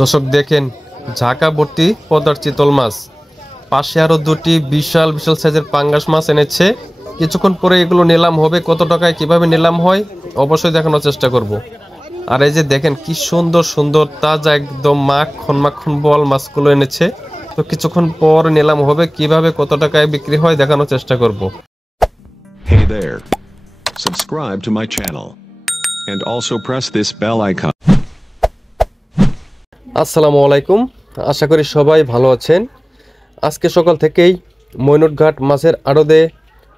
দর্শক দেখেন ঝাঁকা ভর্তি পদ্মার চিতল মাছ, পাশে আরো দুটি বিশাল বিশাল সাইজের পাঙ্গাস মাছ এনেছে। কিছুক্ষণ পরে এগুলো নিলাম হবে, কত টাকায় কিভাবে নিলাম হয় অবশ্যই দেখানোর চেষ্টা করব। আর এই যে দেখেন কি সুন্দর সুন্দর তাজা একদম মাখন মাখন বল মাছগুলো এনেছে। তো কিছুক্ষণ পর নিলাম হবে, কিভাবে কত টাকায় বিক্রি হয় দেখানোর চেষ্টা করব। Hey there. Subscribe to my channel and also press this bell icon. আসসালামু আলাইকুম, আশা করি সবাই ভালো আছেন। আজকে সকাল থেকেই মইনুটঘাট মাছের আড়তে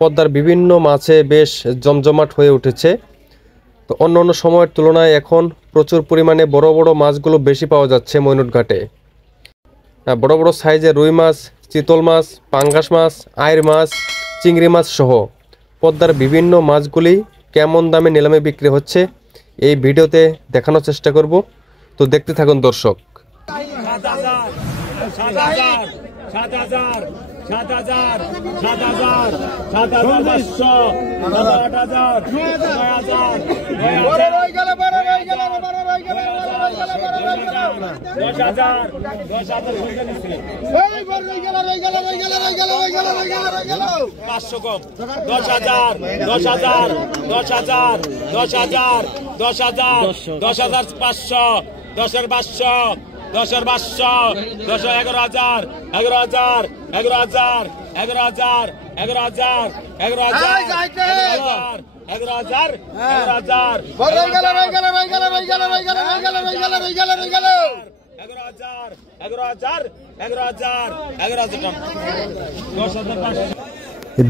পদ্মার বিভিন্ন মাছে বেশ জমজমাট হয়ে উঠেছে। তো অন্য অন্য সময়ের তুলনায় এখন প্রচুর পরিমাণে বড় বড় মাছগুলো বেশি পাওয়া যাচ্ছে মইনুটঘাটে। বড় বড় সাইজের রুই মাছ, চিতল মাছ, পাঙ্গাস মাছ, আইর মাছ, চিংড়ি মাছ সহ পদ্মার বিভিন্ন মাছগুলি কেমন দামে নিলামে বিক্রি হচ্ছে এই ভিডিওতে দেখানোর চেষ্টা করব। তো দেখতে থাকুন দর্শক।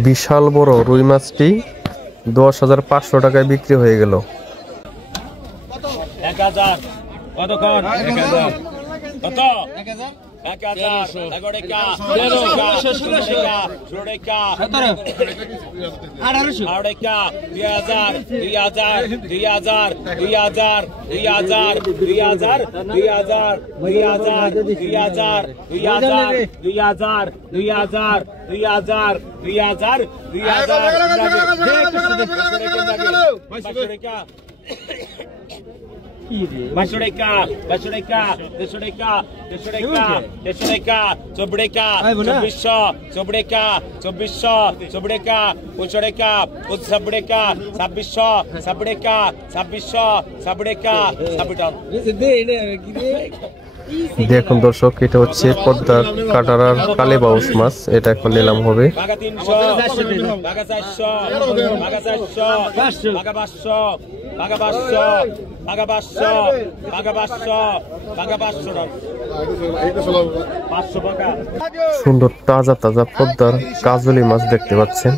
বিশাল বড় রুই মাছটি 10,500 টাকায় বিক্রি হয়ে গেল। 1000 কতক্ষণ 1000 কত 1000 এগোড়েকা 16কা 1800 2000 দেখুন দর্শক, এটা হচ্ছে পদ্মার কাটারার কালেবাউস মাছ, এটা এখন নিলাম হবে। সুন্দর তাজা তাজা পদ্মার কাজলি মাছ দেখতে পাচ্ছেন।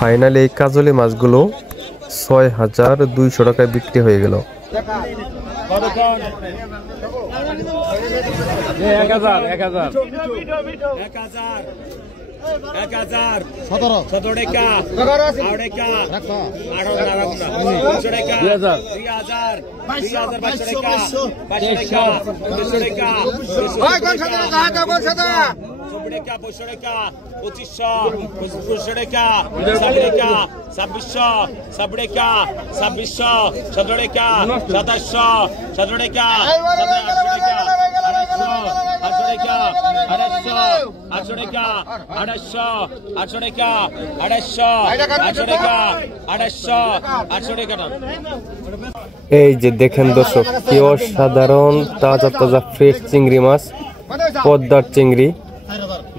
ফাইনালি এই কাজলি মাছগুলো 6,200 টাকায় বিক্রি হয়ে গেল। এই যে দেখেন দর্শক, কি অসাধারণ তাজা তাজা ফ্রেশ চিংড়ি মাছ, পদ্মার চিংড়ি।